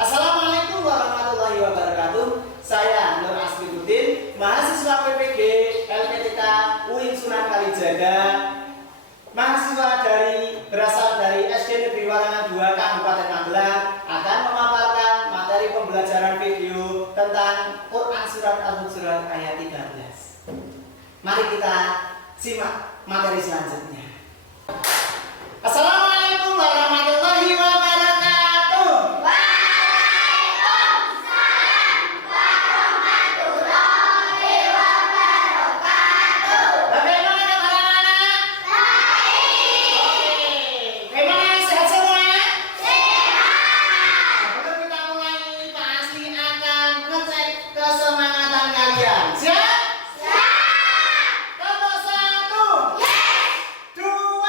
Assalamualaikum warahmatullahi wabarakatuh. Saya Nur Asmiruddin, mahasiswa PPG LPTK UIN Sunan Kalijaga, mahasiswa berasal dari SD Negeri Warangan 2 Kabupaten Magelang, akan memaparkan materi pembelajaran video tentang Quran Surat Al-Hujurat ayat 13. Mari kita simak materi selanjutnya. Assalamualaikum warahmatullahi wabarakatuh. Waalaikumsalam warahmatullahi wabarakatuh. Bagaimana anak-anak? Baik. Oke, bagaimana, sehat semua? Sehat. Sebelum kita mulai, pasti akan ngecek kesemangatan kalian. Siap? Siap. Nomor 1. Yes. 2. Oke.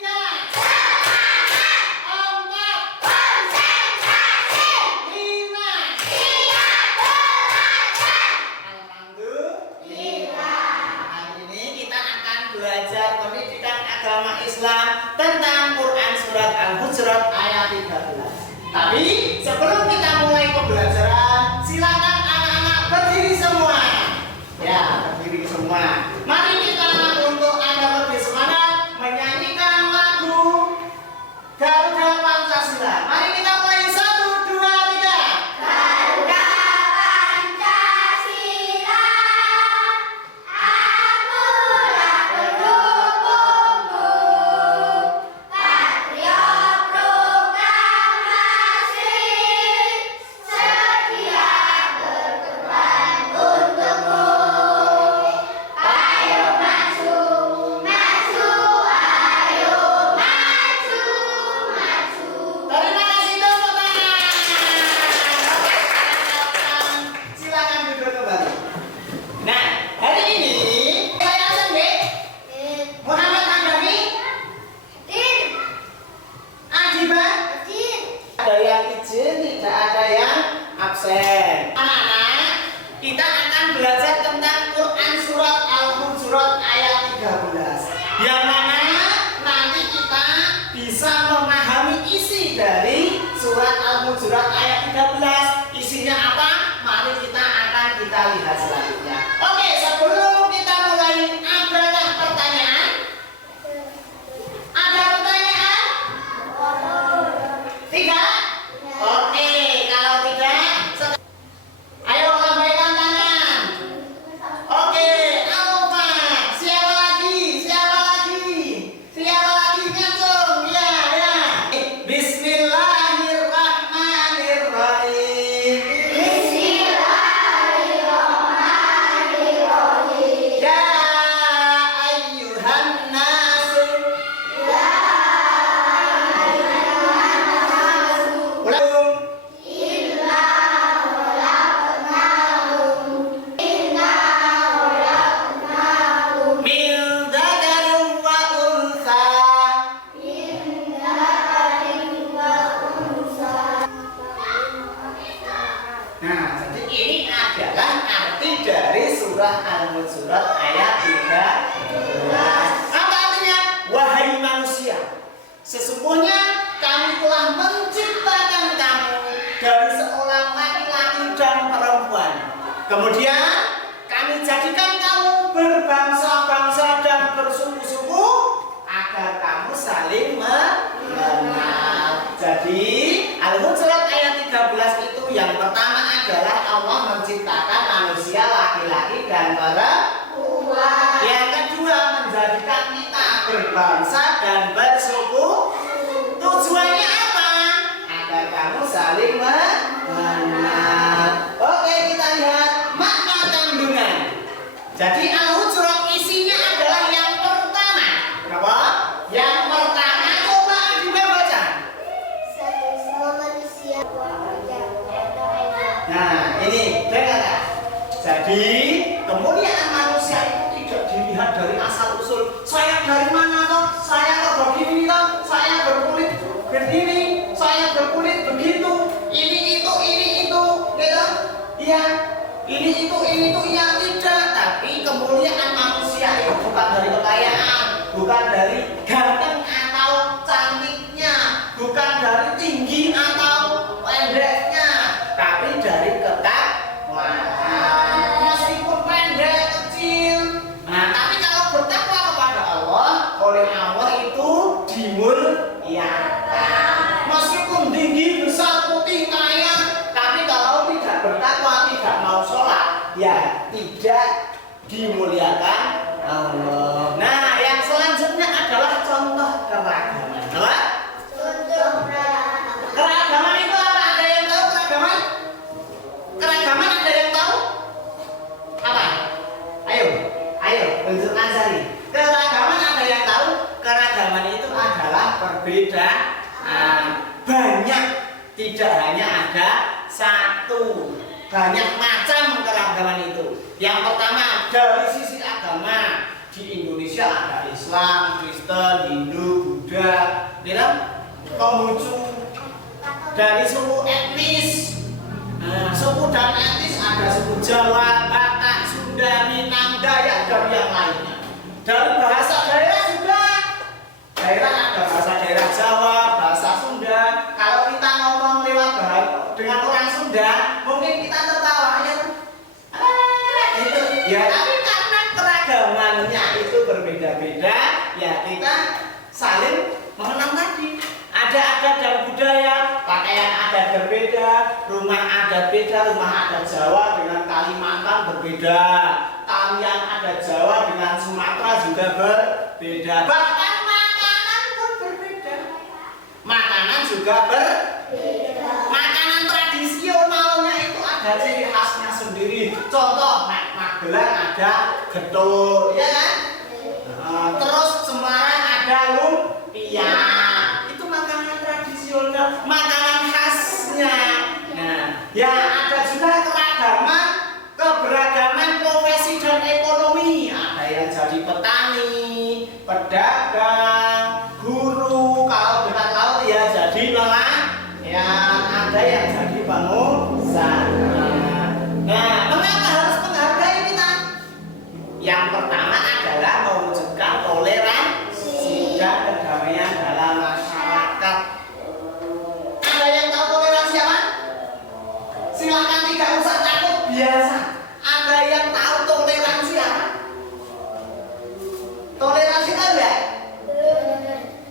3. Semangat. 4. Konsentrasi. 5. Siap belajar. Alhamdulillah. Hari ini kita akan belajar pendidikan agama Islam tentang Quran Surat Al-Hujurat ayat 13. Tapi sebelum kita mulai pembelajaran, silakan anak-anak berdiri semua. Ya, berdiri semua. Mari kita untuk agar lebih semangat menyanyikan lagu Garuda Pancasila. Mari kita mulai 1, 2, 3. Garuda Pancasila, akulah pendukungmu, patriot proklamasi, setia berkorban untukmu. Ayo maju, maju, ayo maju, maju. Terima kasih, tepuk tangan. Silakan duduk kembali. Nah, hari ini saya sendiri Muhammad Andami, Adiba, ada yang izin, tidak ada yang absen. Anak-anak, kita akan belajar tentang Quran Surat Al-Hujurat ayat 13. Yang mana nanti kita bisa memahami isi dari Surat Al-Hujurat ayat 13. Isinya apa? Mari kita lihat selanjutnya. Oke, sebelum kita mulai, adakah pertanyaan? Ada pertanyaan? Tidak? Oke, kalau tidak, ayo lambaikan tangan. Oke, Alfa. Siapa lagi? Siapa lagi? Siapa lagi? Ngacung. Ya, ya. Bismillahirrahmanirrahim. Bismillahirrahmanirrahim. Ya ayyuhan nasu. Ulang. Inna khalaqnahum. Inna khalaqnahum. Min dzakarin wa unsa. Min dzakarin wa unsa. Nah, jadi ini adalah arti dari surah Al-Hujurat ayat 13. Apa artinya? Wahai manusia, sesungguhnya kami telah menciptakan kamu dari seorang laki-laki dan perempuan. Kemudian kami jadikan kamu berbangsa-bangsa dan bersuku-suku agar kamu saling mengenal. Jadi Al-Hujurat ayat 13 itu yang pertama adalah Allah menciptakan manusia laki-laki dan perempuan. Yang kedua, menjadikan kita berbangsa dan bersuku. Tujuannya apa? Agar kamu saling mengenal. Oke, kita lihat makna kandungan. Jadi Al-Hujurat isinya adalah yang pertama. Kenapa? Yang pertama, coba Adiba baca. Semua manusia Nah, ini dengar. Jadi kemuliaan manusia itu tidak dilihat dari asal usul. Saya dari mana toh? Saya kok begini toh? Saya berkulit begini, saya berkulit begitu. Ini itu, gitu. Iya. Ini itu, iya tidak. Tapi kemuliaan manusia itu bukan dari kekayaan, bukan dari ganteng atau cantiknya, bukan dari tinggi atau Tidak hanya ada satu, banyak macam keragaman itu. Yang pertama dari sisi agama, di Indonesia ada Islam, Kristen, Hindu, Buddha, Konghucu. Dari suku etnis, suku dan etnis ada suku Jawa, Batak, Sunda, Minang, Dayak, dan yang lainnya. Dari bahasa daerah juga, daerah ada bahasa daerah Jawa, bahasa Sunda. Kalau kita ngomong lewat dengan orang Sunda, mungkin kita tertawa ya. Itu ya, tapi karena keragamannya itu berbeda-beda, ya kita saling mengenal tadi. Ada adat dan budaya, pakaian adat berbeda, rumah adat beda, rumah adat Jawa dengan Kalimantan berbeda, tarian adat Jawa dengan Sumatera juga berbeda. Bahkan makanan pun berbeda. Makanan juga berbeda. Makanan tradisionalnya itu ada ciri khasnya sendiri. Contoh, Magelang ada getuk, ya kan? Terus Semarang ada lumpia. Makanan khasnya. Nah, ya ada juga keragaman, keberagaman profesi dan ekonomi. Ada yang jadi petani, pedagang, guru. Kalau dekat laut ya jadi nelayan. Ya, ada yang jadi pengusaha. Nah, mengapa harus menghargai kita? Yang pertama adalah mewujudkan toleransi dan kedamaian dalam masyarakat. Silakan tidak usah takut, biasa. Ada yang tahu toleransi apa? Toleransi apa?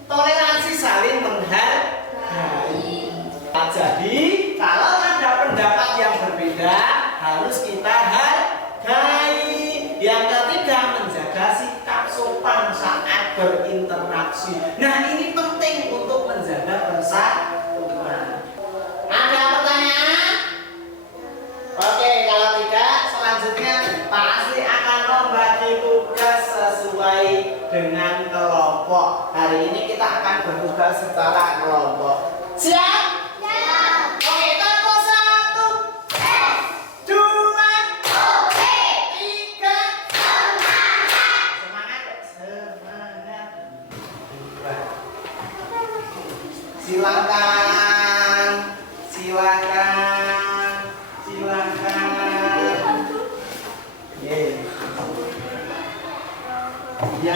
Toleransi saling menghargai. Jadi kalau ada pendapat yang berbeda harus kita hargai. Yang ketiga menjaga sikap sopan saat berinteraksi. Nah ini penting untuk menjaga persatuan. Ada pertanyaan? Oke, kalau tidak, selanjutnya Pak Asli akan membagi tugas sesuai dengan kelompok. Hari ini kita akan bertugas secara kelompok. Siap? Siap. Oke, tempo 1. 2. Oke. 3. Semangat. Semangat. Silakan. Silakan. Ya.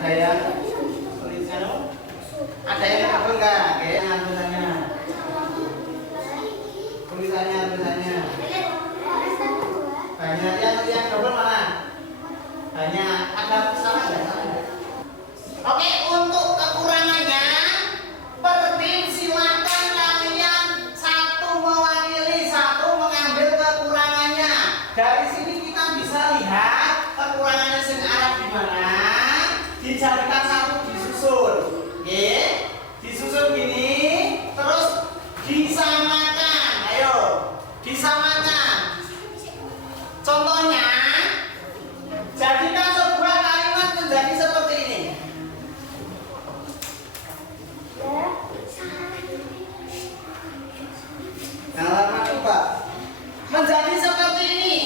Ada yang tulisannya? Ada yang apa enggak? Tulisannya. Banyak yang double mana? Banyak. Ada sama enggak? Oke, untuk kekurangannya per tim silakan kalian satu mewakili, satu mengambil kekurangannya. Dari sini kita bisa lihat kekurangannya sing arah di mana. Dijadikan satu disusun. Oke? Disusun gini, terus disamakan. Ayo, disamakan. Contohnya, jadikan sebuah kalimat menjadi seperti ini. Halaman 4. Menjadi seperti ini.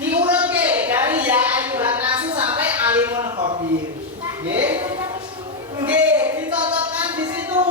Diurut ke dari ya ayyuhan nasu sampai alimun khabir. Nggih? Nggih, dicocokkan di situ.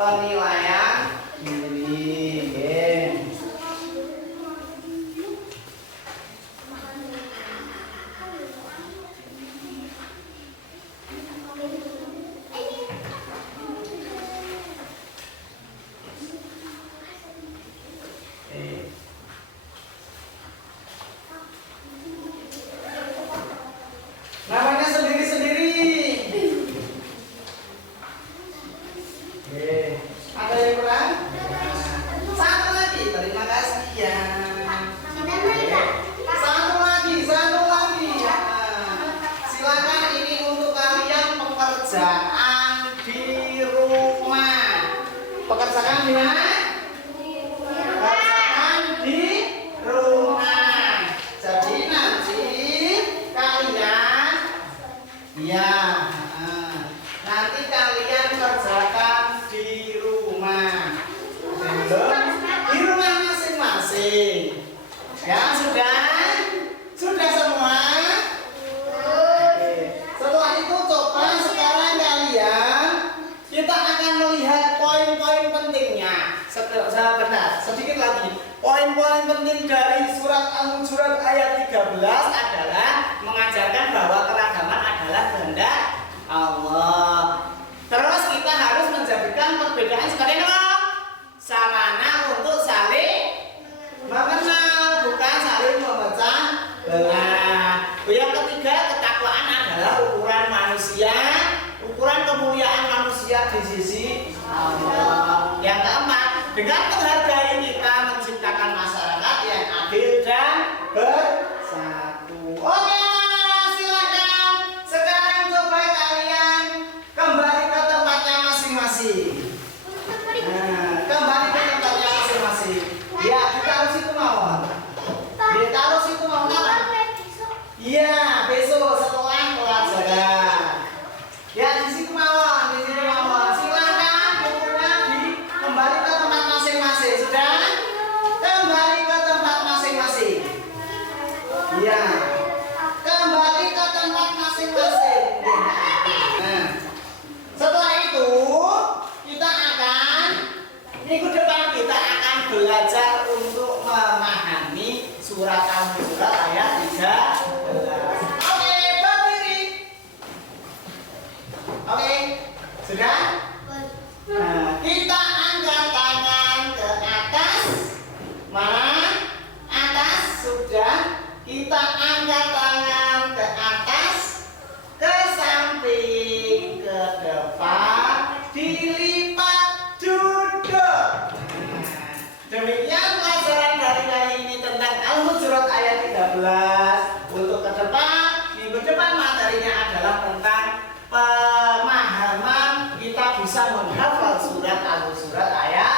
penilaian diri. Nggih. Namanya sendiri-sendiri. Ada yang kurang? Satu lagi, terima kasih ya. Satu lagi. Ya. Silakan ini untuk kalian pekerjaan di rumah. Pekerjaan di mana? Pekerjaan di rumah. Jadi nanti kalian, ya, nanti kalian kerjakan di rumah. Belum? Di rumah masing-masing. Ya, sudah semua. Oke. Setelah itu coba sekarang kalian, kita akan melihat poin-poin pentingnya. Sebentar, sedikit lagi. Poin-poin penting dari surat Al-Hujurat ayat 13 adalah mengajarkan bahwa keragaman adalah kehendak Allah. Terus kita harus menjadikan perbedaan sebagai apa? Sarana untuk saling mengenal, bukan saling memecah belah. Yang ketiga, ketakwaan adalah ukuran manusia, ukuran kemuliaan manusia di sisi Allah. Yang keempat, dengan menghargai kita menciptakan masyarakat yang adil dan bersatu. Oke, silakan. Sekarang coba kalian kembali ke tempatnya masing-masing. Kembali ke tempatnya masing-masing. Ya, ditaruh situ mawon. Ditaruh situ mawon apa? Iya, besok setelah pelajaran. Ya, di situ mawon, Silakan bukunya kembali ke tempat masing-masing. Sudah? Kembali ke tempat masing-masing. Iya. Kembali ke tempat masing-masing. Nah, setelah itu kita akan minggu depan kita akan belajar untuk memahami surat Al-Hujurat ayat 13. Oke, berdiri. Oke, sudah? Nah, kita angkat tangan ke atas. Mana? Atas, sudah. Kita angkat tangan ke atas, ke samping, ke depan, dilipat, duduk. Demikian pelajaran dari kali ini tentang Al-Hujurat ayat 13. Untuk ke depan, minggu depan materinya adalah tentang pemahaman kita bisa menghafal surat Al-Hujurat ayat